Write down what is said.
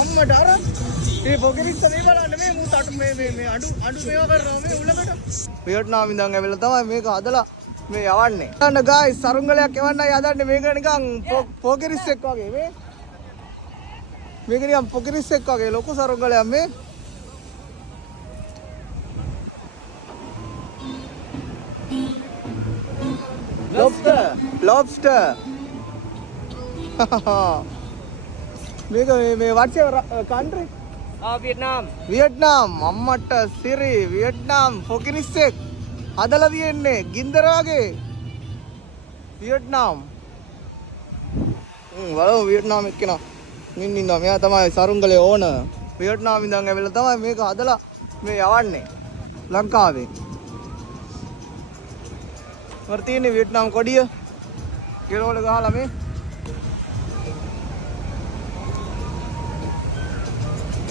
අම්මට අර මේ පොකිරිස්ස මේ බලන්න මේ මූ තට මේ අඩු මේවා කරනවා මේ උලකට. වියට්නාම් ඉඳන් ඇවිල්ලා තමයි මේක හදලා මේ යවන්නේ. ගන්න ගායිස් සරුංගලයක් යවන්නයි හදන්නේ මේක නිකන් පොකිරිස්සෙක් වගේ මේ. මේක නිකන් පොකිරිස්සෙක් වගේ ලොකු සරුංගලයක් මේ. lobster මේක මේ what's your country? Vietnam අම්මට සිරි වියට්නාම් පොකිරිස්සෙක් හදලා තියෙන්නේ ගින්දර වගේ වියට්නාම් බලමු වියට්නාම් එක්කෙනා මින් ඉන්නවා මෙයා තමයි සරුංගලේ ඕන වියට්නාම් ඉඳන් ඇවිල්ලා තමයි මේක හදලා මේ යවන්නේ ලංකාවේ වර්තියනේ වියට්නාම් කොඩිය කෙරවල ගහලා මේ